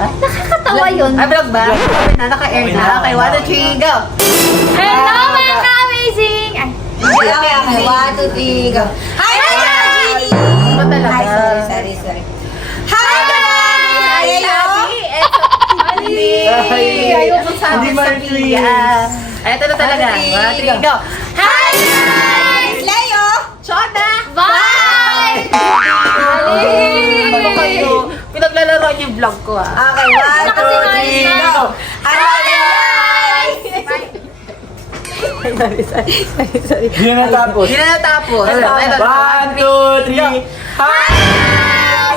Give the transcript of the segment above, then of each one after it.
Nakakatawa yun. Ay, vlog ba? Naka-air na. Okay, 1, 2, 3, go! Hello mga ka-amazing! Okay. 1, 2, 3, go. Hi, Genie! Ano talaga? Sorry. Hi, guys! Hindi! Ayaw mo sabi sa Pia. Ay, ito na talaga. 1, 2, 3, go! Hi, guys! Leo! Chona! Bye! Ano kayo? Pinaglalaroan yung vlog ko ah. Okay, 1, 2, 3, go! Hello, guys! Sorry. Hindi na natapos. Hindi na natapos. 1, 2, 3. Hi!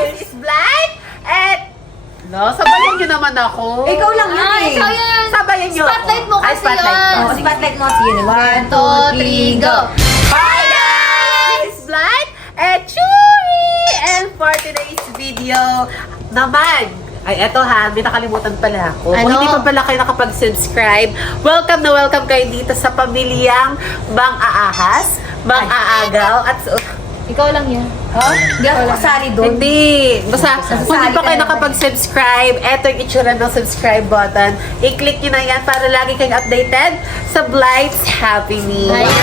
This is Blight and... No, sabayan nyo naman ako. Ikaw lang yun Ay, eh. ikaw yun. Sabayan nyo. Spotlight mo Ay, kasi spotlight yun. ko. Oh, spotlight mo si yun. 1, 2, 3, 2, 3, go! go! Hi guys! This is Blight and Chewy! And for today's video naman, ay eto ha, may nakalimutan pala ako. Kung Ano? hindi pa pala kayo nakapag-subscribe, welcome na welcome kayo dito sa pamilyang Bang Aahas, Bang Aagaw, at Ikaw lang yan. Hindi ako kasali doon. hindi. Basta, kung hindi pa ka kayo naman. nakapag-subscribe, eto yung itsura ng subscribe button. I-click nyo na yan para lagi kayong updated sa Blight's Happy Meal. Ayan. So,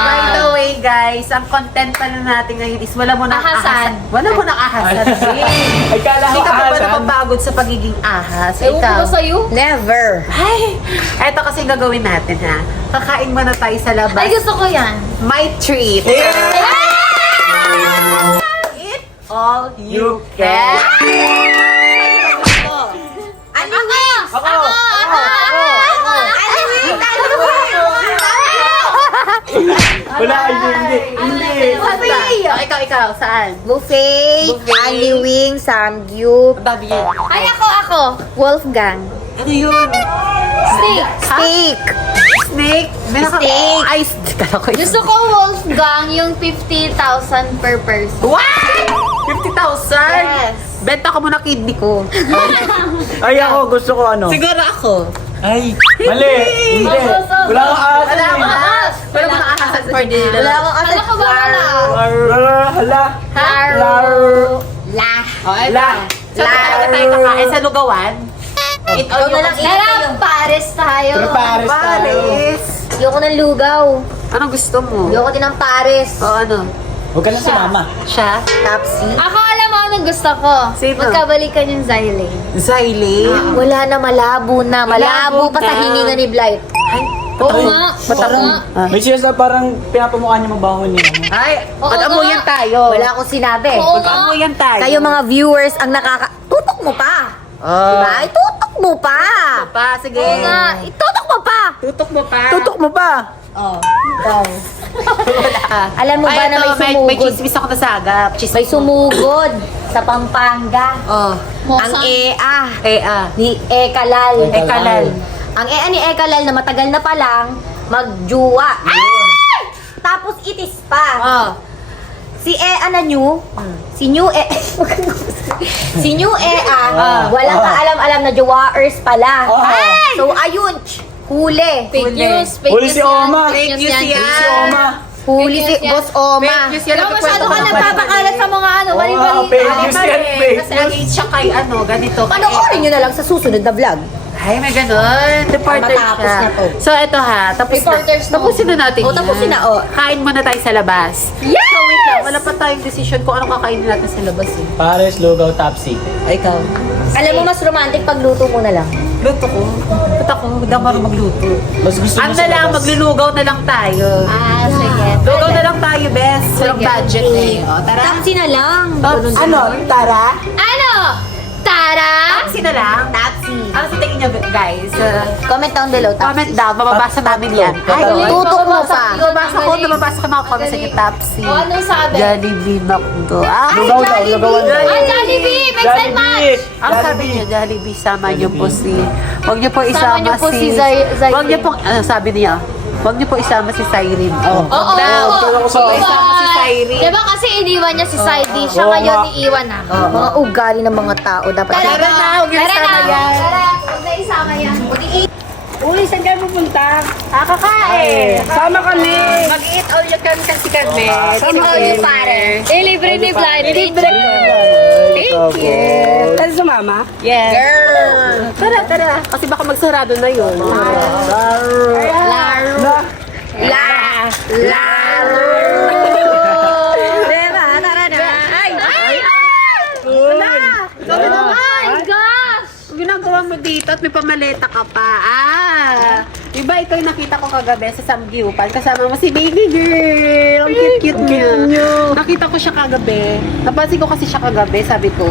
by the way, guys, ang content pala natin ngayon is wala mo nang Ahasan. Wala mo nang ahasan. Ay, kala Hindi ko ka pa ba ahasan. napapagod sa pagiging ahas? Ewan ko ba sa'yo? Never. Ay, eto kasi gagawin natin ha. Kakain muna tayo sa labas. Ay, gusto ko yan. My treat. Eat all you can. Ano wings? Ako! Wala, hindi. Buffet. Ikaw, saan? Buffet, Buffet. Andy Wing, Samgyup, Babi yan. Ay, ako. Wolfgang, Ano yun? Steak. Steak, Snake? May Steak. Ay, kala ko yun. Gusto ko Wolfgang yung 50,000 per person. What? 50,000? Yes. Benta ko muna kidney ko. Ay, ako, gusto ko ano. Siguro ako. Ay, mali. Hindi. Wala akong ahasan Wala akong eh. ahas. Wala akong ahas for dinner. wala akong Alam ko ba wala? Hala. La. Oh, ito. Saan ba talaga tayo kakain? Sa lugawan? Eat all you can. Tara, Paris tayo. Pero Paris tayo. Paris. Ayoko ng lugaw. Anong gusto mo? Ayoko din ng Paris. O ano? Huwag ka na sumama. Siya? Tapsi. Ako alam mo anong gusto ko. Sino? Magkabalikan yung Zylene. Zylene? Wala na, malabo na. Malabo pa sa na. hininga ni Blight. Oo nga. Matarong. May siya sa parang pinapamukha niya mabaho niya. Ay, Oo mag-amuyan nga. tayo. Wala akong sinabi. Oo. Mag-amuyan tayo. Kayo mga viewers ang Tutok mo pa. Diba? Itutok mo pa. Pa, sige. Oo nga. Itutok mo pa. Tutok mo pa. Tutok mo pa! Oh. Alam mo ba Ay, na may ito, may sumugod? chismis ako nasagap. May sumugod sa Pampanga. Oh. Ang EA Eh, ni Ekalal. Ekalal. Ang EA ni Ekalal na matagal na palang magjuwa. Ay! Tapos itis pa. Oh. Si EA na new, si New E si New EA, walang kaalam-alam na jowaers pala. Ay! So ayun, huli. Fake Huli. news. Fake Huli news si yan. Oma. Fake news yan. Si Oma. Huli si Fake news Boss Oma. Fake news yan. Ikaw masyado ka nagpapakalat sa mga ano, Oo, bali-balita. fake news yan, fake Kasi against siya kay ano, ganito. kay Panoorin nyo na lang sa susunod na vlog. Ay, may ganun. Reporter Matapos siya. na to. So, ito ha. Tapos Reporters na. na. Tapusin na natin O, tapusin na, o. Kain muna tayo sa labas. Yes! So, wait lang. Wala pa tayong decision kung anong kakainin natin sa labas eh. Pares, Lugaw, Tapsi. Ikaw. Alam mo, mas romantic pag luto mo na lang. Luto ko. Ba't ako? Hindi ako marunong magluto. Mas gusto Ang mo sa na lang, labas. maglulugaw na lang tayo. Ah, sige. Lugaw na lang tayo, best. Walang Sige. budget eh. O, tara. Tapsi na lang. Ano? Tara? Ano? Tara! Taxi na lang. Tapsi. Ano sa tingin niyo, guys? Comment down below, Tapsi. Comment down. Mababasa namin yan. Ay, tutok mo pa. Nababasa ko, nababasa ko mga comments sa inyo. Tapsi. O, anong sabi? Jollibee, McDo. Ah, Lugaw daw, lugawan daw. Ah, Jollibee! Mix and match! ang sabi niyo, Jollibee, sama niyo po si... Huwag niyo po Sama isama niyo po si Zylene. Huwag niyo po... Ano sabi niya? Huwag niyo po isama si Cyrene. Oh. Oo, Daw. oo. Gusto ko Huwag isama si Cyrene. Diba kasi iniwan niya si Saidi, siya Oo ngayon nga. iiwan na. Mga ugali ng mga tao dapat. Tara na, huwag niyo Tara isama na, yan. tara, huwag na isama yan. Uy, saan kayo pupunta? Kakain. Sama kami. Mag-eat all you can kasi kami. Sama All pare. Libre ni Vlad. Libre. Thank you. Saan sumama? Yes. Girl. Tara. Kasi baka magsarado na yun. Laro. Diba? Tara na. Ay! Sabi na nga. My gosh! Ginagawa mo dito at may pamaleta ka pa. Diba ito yung nakita ko kagabi sa Samgyupan. Kasama mo si baby girl. Ang cute-cute niya. Nakita ko siya kagabi. Napansin ko kasi siya kagabi. Sabi ko,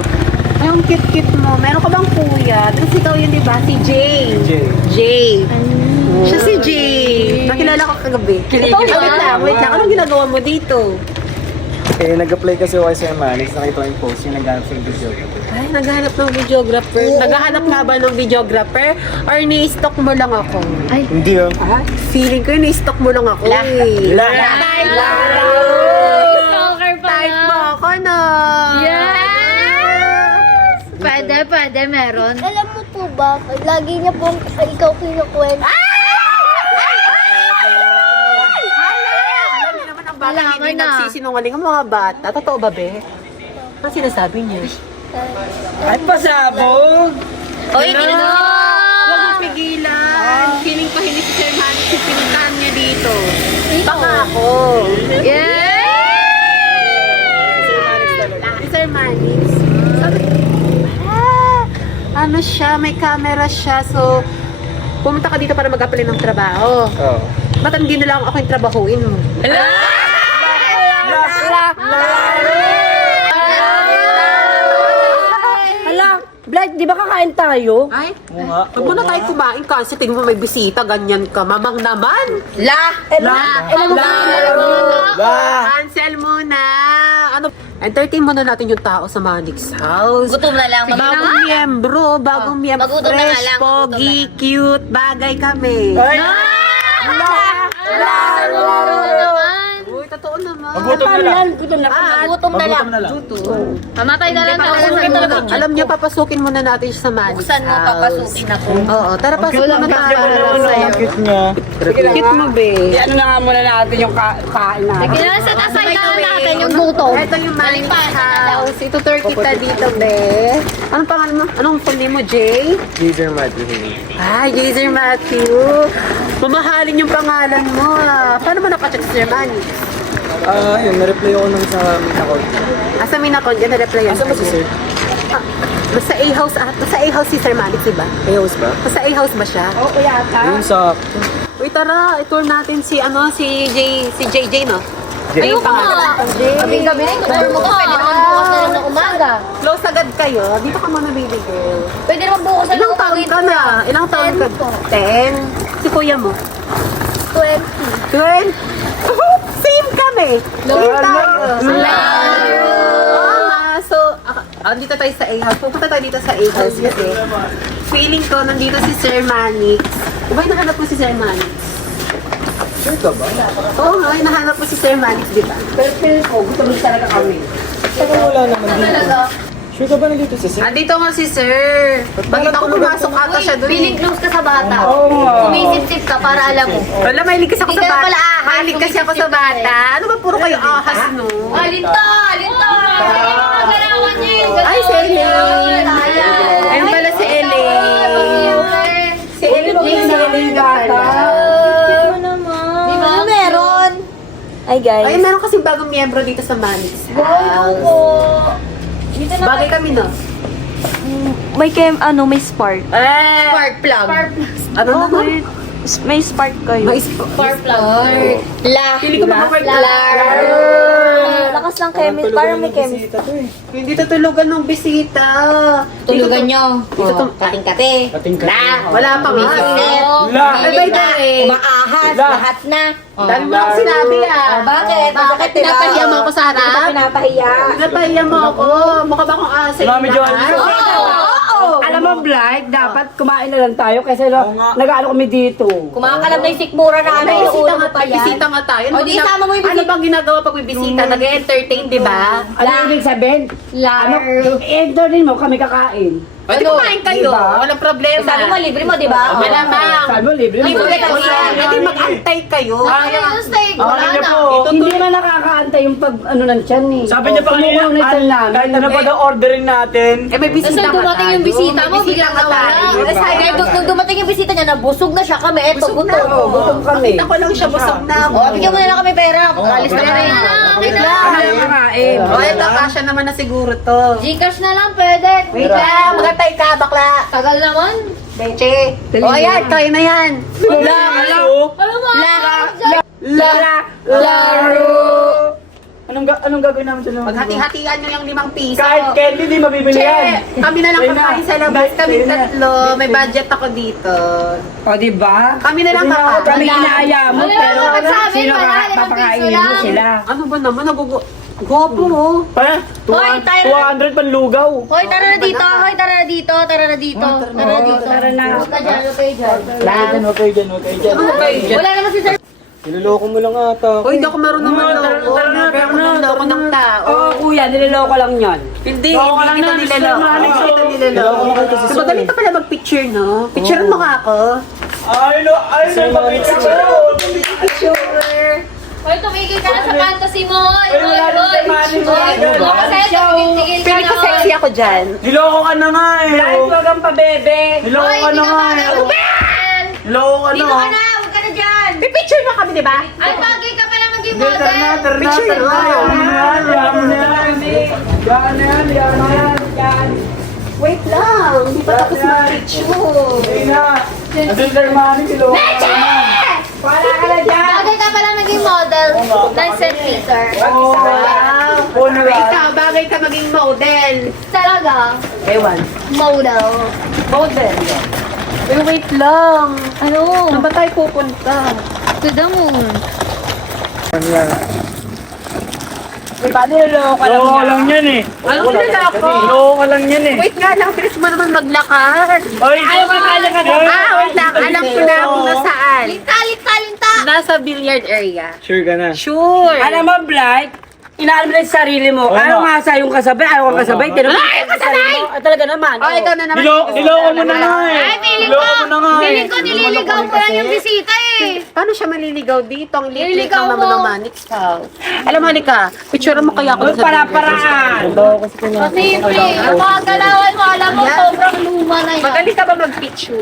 ay, ang cute-cute mo. Meron ka bang kuya? Tapos ikaw yun, diba? Si Jay. Jay. Siya si Jay. Nakilala ko kagabi. Wait lang. Anong ginagawa mo dito? Eh, nag-apply kasi ako sa Manix. Nakita ko yung post yung naghanap sa video. Ay, naghahanap ng videographer. Naghahanap nga ba ng videographer? Or ni-stock mo lang ako? Ay, Hindi yun. feeling ko yun, ni-stock mo lang ako eh. Stalker pa Type mo ako, no? Yes! Pwede, meron. Alam mo po ba, lagi niya pong ikaw kinukwento. Alam niyo naman ang bata Malaman hindi na. nagsisinungaling ang mga bata. Totoo ba, be? Ang sinasabi niya? Ay, pasabog. Oy, Huwag no! mong pigilan. Feeling pa hindi si Sir Manny si pinuntahan niya dito. Baka ako. Yes! Si Sir Manny. Sabi ko, ano siya, may camera siya. So, pumunta ka dito para mag-apply ng trabaho. Oo. Ba't hindi na lang ako yung trabahuin mo? Hala, Vlad, di ba kakain tayo? Ay, Oo nga. huwag mo na tayo kumain kasi tingin mo may bisita, ganyan ka. Mamang naman. Cancel muna. Ano? Entertain muna natin yung tao sa Manix House. Gutom na lang. Bagong miyembro, Magutom na nga fresh, lang, pogi, cute, bagay kami. Ay! Uy, totoo naman. Magutom na lang. Gutom na kami. Gutom na lang. Magutom na lang. Mamatay na lang talaga sa gutom. Alam niyo, papasukin muna natin siya sa Manix Buksan mo, House. papasukin ako. Oo, tara pasok muna tayo. Ang cute niya. Cute mo, be. Ano na nga muna natin yung kain natin. Sige na, set aside na lang natin yung gutom. Ito yung Manix House. Itutur kita dito, be. Anong pangalan mo? Anong full name mo, Jay? Caesar Matthew. Ay, Jason Matthew. Mamahalin yung pangalan mo. Paano mo nakachat si Sir Manny? Yun, na-reply ako nung sa Minacol. Asa Minacon, dyan na-replyan. Asa ba si Sir? Basta A-house, basta A-house si Sir Manny, diba? Ayos ba? Basta A-house ba siya? Oo, yata. Yung sa... Uy, tara, itour natin si JJ, no? Ayoko nga. Gabi-gabi na yung gutom mo pa. Pwede naman bukas na lang ng umaga. Close agad kayo. Dito ka muna, baby girl. Pwede naman bukas na lang Ilang taon ka na? Ilang taon ka? 10? Si kuya mo? 20. 20? Same kami! Same tayo! So, dito tayo sa A-house. Pupunta tayo dito sa A-house kasi feeling ko nandito si Sir Manix. Diba hinahanap mo si Sir Manix? Sure ka ba? Oo nga, hinahanap mo si Sir Manix, di ba? Pero feel ko, gutom na talaga kami. Saka wala naman dito. Sure ka ba nandito si Sir? Dito nga si Sir. Bakit ako pumasok ata siya doon? Feeling close ka sa bata. Oo nga. Sumisip-sip ka para alam mo. Wala, mahilig kasi ako Hindi sa ka bata. pala ahas, Mahilig kasi ako sa bata. Ano ba puro kayo ahas, no? Alinto! Alinto! Magalawan niya yun. Ay, si Elaine. Ayun pala si Elaine. Si Elaine. Si Elaine bata. Di ba? Meron. Ay, guys. Ay, meron kasing bagong miyembro dito sa Manix House. Bagay kami, no? May may spark. Spark plug. Ano naman? May spark kayo. May Spark plug. La. Pili ko mag-work Lakas ng chemistry. Parang may chemistry. Bisita to eh. Hindi tutulugan ng bisita. Tulugan nyo. Dito Kating-kate. Kating-kating. Wala pa nga. La! Ay, bay, Umaahas. La. Lahat na. Dami mo lang sinabi, Bakit? Bakit pinapahiya mo ako sa harap? Pinapahiya. Pinapahiya mo ako. Mukha ba akong asa? Mami Joan. Alam mo, Blight, dapat kumain na lang tayo kasi nag-ano kami dito. Kumakalab na yung sikmura namin. May Yung bisita ulo nga mo pa yan. bisita nga tayo. O, di isama mo yung Ano bisita. bang ginagawa pag may bisita? Nag-entertain, di ba? Ano ibig sabihin? Ano, i-order mo kami kakain. Pwede kumain kayo. Walang problema. Sabi mo, libre mo, di ba? Malamang. Sabi mo, libre mo. Libre ka yan. Hindi mag-antay kayo. Yung steak, Ako wala niya na. po. Hindi na nakakaantay yung pag ano ng tiyan eh. Sabi niya pa Kumukuha kanina, ng tiyan namin. kahit ano pa daw ordering natin. Eh, may bisita Tapos ka dumating yung bisita mo, biglang nawala. Kaya nung dumating yung bisita niya, nabusog na siya kami. Eto, Busog na gutom. ako. Gutom kami. Kita ko lang siya, busog na ako. O, bigyan mo na lang kami pera. Alis na kami. Okay na. Ano yung kakain? O, ito, kasya naman na siguro to. Gcash na lang, pwede. Wait lang, magantay ka, bakla. Tagal naman. Beche. O, ayan, kaya na yan. Alam mo, Laro! Anong gagawin namin sa loob? Maghati-hatian nyo yung 5 piso. Kahit candy, di mabibili Che, yan. kami na lang Ayun na. kakain sa labas. Kami Ayun na. tatlo. May budget ako dito. O, diba? Kami na lang kakain. Kami inaaya mo, Wala pero naman sa amin, sino wala, ka limang papakainin piso mo lang. sila? Ano ba naman? Gopo mo. Pa? Hoy, tayo. 200 panlugaw. Hoy, tara na dito. Hoy, tara na dito. Tara na dito. Tara na dito. Tara na. Huwag ka dyan, huwag kayo dyan. Huwag kayo dyan, huwag kayo dyan. Wala naman si Sir. Niloloko mo lang ata. Uy, hindi ako marunong manloko. Niloloko ng tao. Oo, kuya, niloloko lang yan. Hindi kita niloloko. Hindi kita niloloko. So, magaling ka pala mag-picture, no? Picture mo nga ako. Ay, no, mag-picture. Hoy, tumigil ka na sa fantasy mo. Hoy, wala na si Manny. Kasi tumigil ka Pero na. ko sexy ako dyan. Niloko ka na nga eh. Kahit wag ang pabebe. Niloko Hoy, ka na nga eh. Niloko ka na. Dito ka na. Huwag ka na dyan. Pipicture mo kami, di ba? Ay, bagay ka pala maging Hindi, tara na, model. tara na, Picture tara na. na. Yaman na yan, yaman na yan. Yan na yan. Wait lang. Hindi pa tapos mag-picture. Hindi na. Nandun Sir Manny, niloko ka na. Wala ka na dyan. Bagay ka pala maging model ng St. Peter. Wow. Phone na. Ikaw, bagay ka maging model. Talaga, Ewan. model. Model. Eh, wait lang. Ano? Saan ba tayo pupunta? To the moon. Diba, niloloko lang Niloko yan. lang yan eh. Ano niloloko? Niloko ka lang yan eh. Wait nga lang, bilis mo naman maglakad. Ay, Ayaw ka kaya ka na. Wait lang. Alam ko na kung nasaan. Linta, linta, linta. Nasa billiard area. Sure ka na. Sure. Alam mo, Blight, inaalam mo na sa sarili mo. Oo Ayaw nga. nga sa yung kasabay, ayaw kang kasabay. Tinanong mo sa sarili mo. Talaga naman. Oh, ikaw na naman. Niloko mo na nga eh. Ay, feeling Niloko mo na nga eh. Feeling ko nililigaw ko lang yung bisita eh. Paano siya maliligaw dito? Ang liit-liit Nililigaw ng mama mo. ng Manix house. Alam mo, halika. Picture mo kaya ako. Uy, para-paraan. Kasi yung mga galawan mo, alam mo, sobrang luma na yan. Magaling ka ba mag-picture?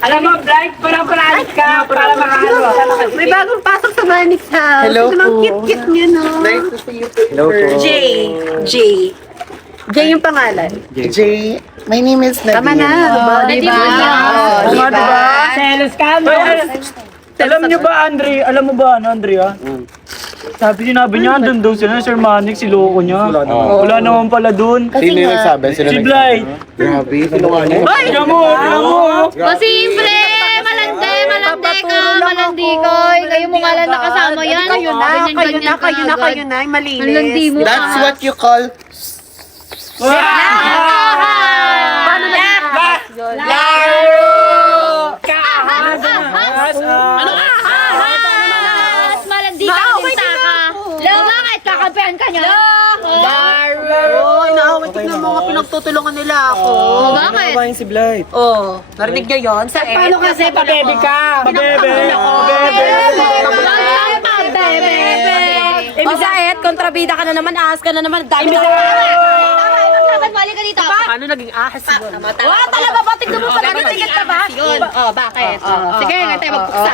Alam mo, Blight, para-paraan ka para makaano. May bagong pasok sa Manix house. Hello Ito naman po. cute-cute niya, no? Nice to see you. Hello po. J yung pangalan. Jay, my name is Nabil. Tama na. Diba? Oo, Diba? diba? Selos ka, no? Alam niyo ba, Andre? Alam mo ba, ano, Andrea? Sinabi niya, andun daw sila, Sir Manix, si loko niya. Wala naman pala dun. Sino yung nagsabi? Sino Si Blight. Grabe, sinungaling. Ay! Tignan mo, tignan mo. Kasi siyempre, malandi ka, malandikoy. Kayo mo nga lang nakasama yan. Kayo na, Ganyan, kayo ganyan na, ka kayo na, agad. kayo na. Malinis. Ang landi mo. That's what you call... Paano na Mas malandi ka, linta ka. Lo, bakit? Kakampihan ka niya? Oo, naawit. Tignan mo nga pinagtutulungan nila ako. Oh, bakit? si Blight. Oh, narinig niyo yun? Sa Paano kasi pabebe ka? Pabebe. Ibig sabihin, kontrabida ka na naman, ahas ka na naman. Dami na. Dapat balik ka dito. Paano naging ahas yun? Wala talaga ba? Tignan mo pala, natigat ka ba? Yun. Oh, bakit? Sige, nga tayo magpuksa.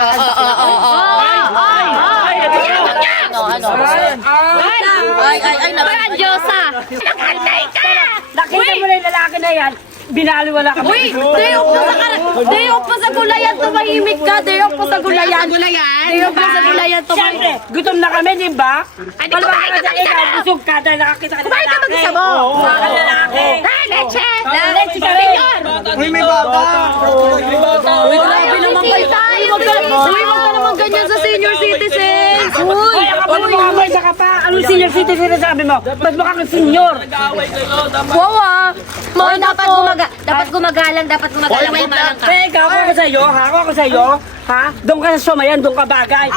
Ay, Parang Diyosa. Nakita mo na yung lalaki na yan. Binaliwala ka. Uy, day off pa sa gulayan, tumahimik ka. Day off pa sa gulayan. Day off pa sa gulayan, Siyempre, gutom na kami, di ba? Palibang ka kasi ikaw, busog ka dahil nakakita ka ng lalaki. Kumain ka mag-isa mo. Mga lalaki. Leche! Leche ka rin. Uy, may bata. Uy, grabe naman kayo. Uy, wag ka naman ganyan sa senior citizens. Uy, Ay, ako pa mga boy, saka pa. Anong senior citizen na sabi mo? Mas mukha kang senior. wow ah. Uy, dapat gumagalang kumalang ka. Kaya ikaw, ako sa iyo, ha? Ako sa iyo, ha? Doon ka sa sumayan, doon ka bagay.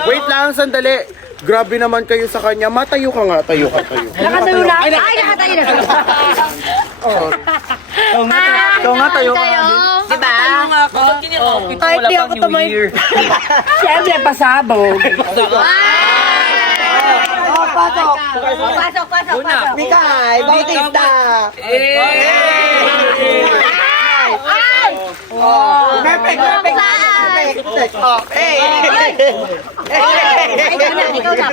Wait lang, sandali. Grabe naman kayo sa kanya. Matayo ka nga, tayo ka, tayo. Nakatayo na. Ay, nakatayo na. Ikaw nga tayo. Diba? Kahit di ako tumayo. Siyempre, pasabog. Pasok. Mikay, Bautista. Perfect. Ikaw na.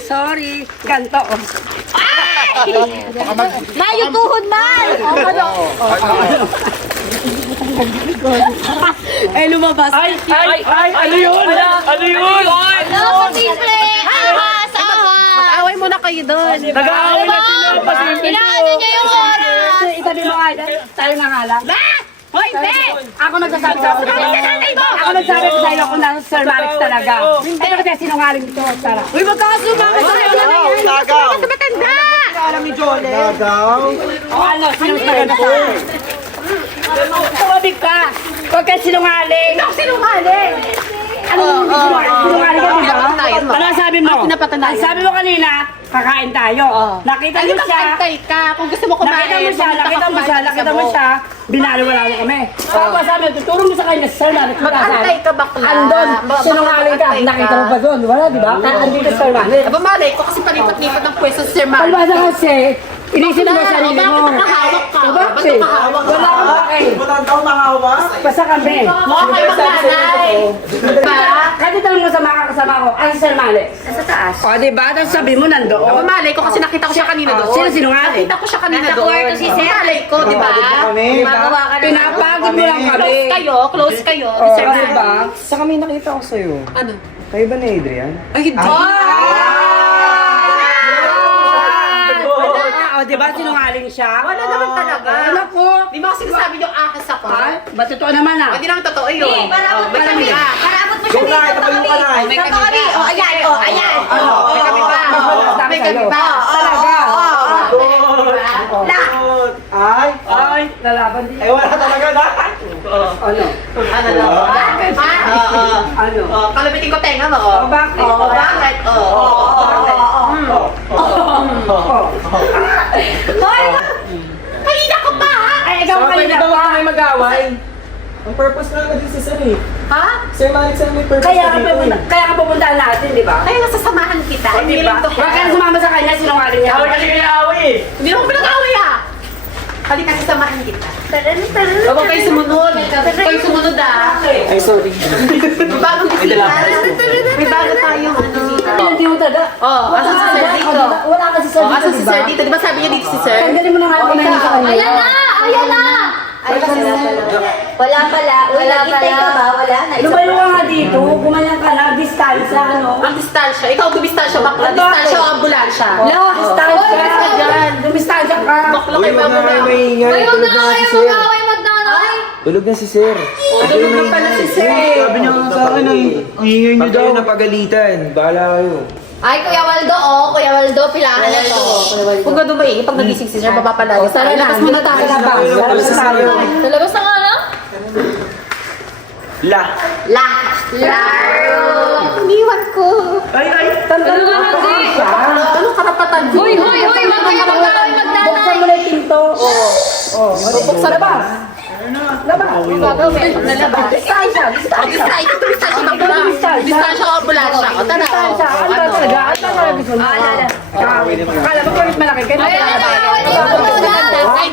Sorry. Ganto. Mayo tuhod, Mal! Lumabas. Ay, ano yun? Ano yun? Simple! Ahas! Ahas! Mag-away muna kayo doon. Nag-aaway na sila. Pasimple Inaano niya yung oras! Itabi mo nga, tayo na nga lang. Hoy, hindi! Ako nagsasabi sa ako. Ako nagsabi sa iyo kung nasa Sir Marix talaga. Hindi kasi sinungaling dito, Tara. Uy, magkakasumama sa iyo. Nagaw. Sa matanda. O ano, sino mas maganda sa akin? Tumabig ka! Huwag ka sinungaling! Ako sinungaling! Ano yung sinungaling ka, diba? Ano ang sabi mo? Ang sabi mo kanina, kakain tayo. Nakita mo siya. ka. Kung gusto mo kumain. Nakita mo siya. Binaliwala mo kami. Tapos sabi, tuturo mo sa kanya, Sir Marix. Mag-antay ka, bakla. Andon, sinungaling ka. Nakita mo ba doon? Wala, diba? Andito Sir Marix. Aba, malay ko kasi palipat-lipat ng pwesto si Sir Mark. Palibasa kasi, inisip mo sarili mo. Bakit nakahawak ka? Bakit? Bakit nakahawak ka? Wala akong pake. Basta kami. Mukha kayo maglalay. Diba? Kahit tanong mo sa mga kasama ko, ay Sir Marix. Nasa taas. O, diba? Tapos sabi mo Aba, nandoon. malay ko kasi nakita ko siya kanina doon. Sino sinungaling? Nakita ko siya kanina Nasa doon. kwarto si Sir. Malay ko, di ba? Gumagawa ka na. Pinapagod mo lang kami. Close kayo. Ni Sir O, Mark. diba? Sa kami nakita ko sa'yo. Ano? Kayo ba ni Adrian? Ay, hindi. O, diba? Sinungaling siya. Wala naman talaga. Ano ko? Di ba kasi sinasabi yung ahas ako? Ay, ba totoo naman ah? Hindi naman totoo yun. Parabot mo May siya kami dito. ba? Parabot mo siya dito. May kami ba? O, ayan. O, ayan. May kami ba? May kami ba? Talaga. La. Ay, lalaban din. wala talaga na. Ano? Ano daw? Ano? Kalabitin ko tenga mo. Oh. Bakit? Oh, bakit? Hoy! Kanina ko pa, ha? Ay, ikaw kanina pa. mag-away? Ang purpose na naman din si Sir eh. Ha? Sir Marix ang may purpose Kaya ka pupuntahan natin, di ba? Kaya nasasamahan kita. O, Hindi di ba? lang to. Huwag ka na sumama sa kanya, sinungaling niya. Hindi naman pinag-away, ha? Halika, sasamahan kita. Huwag kayo sumunod. Huwag kayo sumunod, ha? Ay, sorry. May bagong bisita. May bago tayong ano. Hindi mo tada. Oh, asan si Sir dito? Wala ka si Sir Oh, asan si Sir dito? Di ba sabi niya dito si Sir? Tanggalin mo na nga ako na sa kanya. Ayan na! Ayan na! Wala pala. Uy, nagintay ka ba? Wala na. Lumayo ka nga dito, gumanyan ka na, distansya, ano? Ang distansya. Ikaw dumistansya, bakla. Distansya o ambulansya? No, distansya. Dumistansya ka. Bakla kayo mamaya. Ay, huwag na kayo mag-away magnanay! Tulog na si Sir. Tulog na pala si Sir. Sabi niya nga sa akin, ang ingay niyo Pag daw. kayo napagalitan, bahala kayo. Ay, Kuya Waldo, oh. Kuya Waldo, pilahan na to. Huwag ka dumaing. Pag nagising si Sir, mapapalayo. Tara, labas muna tayo. Labas na tayo. Sa labas na nga na? La. Laro! Iniwan ko. Tanggalin mo na siya. Anong karapatan mo? Hoy, hoy, hoy! Huwag kayo mag-away Buksan magnanay! mo na yung pinto. Buksan labas. Labas. Gagawin. Nalabas. Distansya. Distansya bakla. Distansya o ambulansya. O, tara. Distansya. Ano ba talaga? Ano ba talaga gusto mo? Akala mo palit malaki. Kaya Ayan na! Ayan na!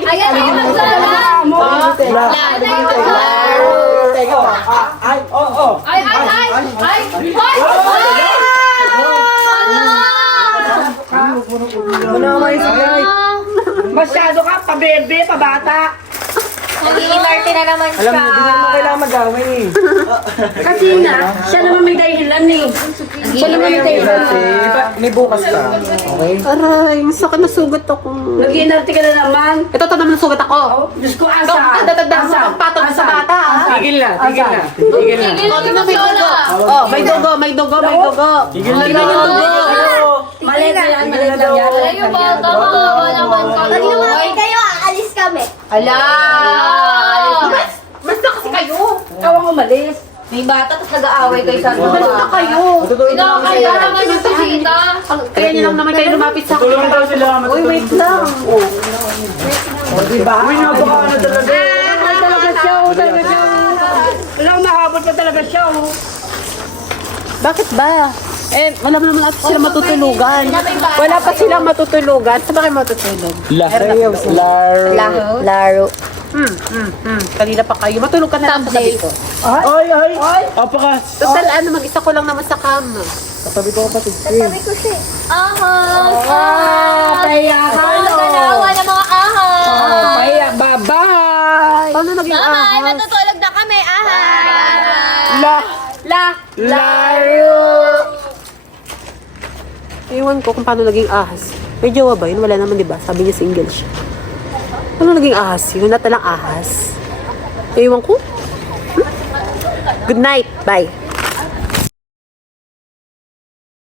Ayan na! Maglala! mo. Ayan na yung maglaro! Ay, oo. Ay! Ay! Ay! Ay! Hoy! Masyado ka, pabebe, pabata. Nag-iinarte na naman siya. Alam mo, hindi naman kailangan mag-away eh. Kasi na, siya naman may dahilan eh. Siya naman may dahilan. May bukas ka. Okay? Aray, sakit na sugat ako. Nag-iinarte ka na naman. Ito naman ang sugat ako. Diyos ko, asa. Dadagdag sa pagpatol sa bata, ha? Tigil na, tigil na. Tigil na. Tigil Oh, mo tingnan may Lola! dugo. Oh, may dugo, may dugo, may dugo. Tigil na. Maliit na yan, maliit lang yan. Ay, yung bata, makawa naman Pag kayo. lumaki kayo, aalis kami. Ala! Mas na kasi kayo. Kawang kang umalis. May bata, tapos nag-aaway kayo sa Ano na kayo? Kaya naman yung bisita. Kaya niyo lang naman kayo lumapit sa akin. Tulungan daw sila. Uy, wait lang. Uy, napaka ano talaga. Talaga siya, talaga siya. Walang mahabol pa talaga siya. Bakit ba? Eh, wala mo naman ata sila matutulugan. Wala pa silang matutulugan. Saan ba kayo matutulog? Laro. Kanina pa kayo. Matulog ka na lang sa tabi ko. Ay! Apaka! Total, ano, mag-isa ko lang naman sa kama. Sabi ko siya. Ahas! Kaya ka. Ganawa ng mga ahas! Kaya, bye-bye. Paano naging Ay, ahas? matutulog na kami, ahas! Laro! Ewan ko kung paano naging ahas. May jowa ba yun? Wala naman, di ba? Sabi niya single siya. Paano naging ahas? Yun na talang ahas. Ewan ko. Good night. Bye.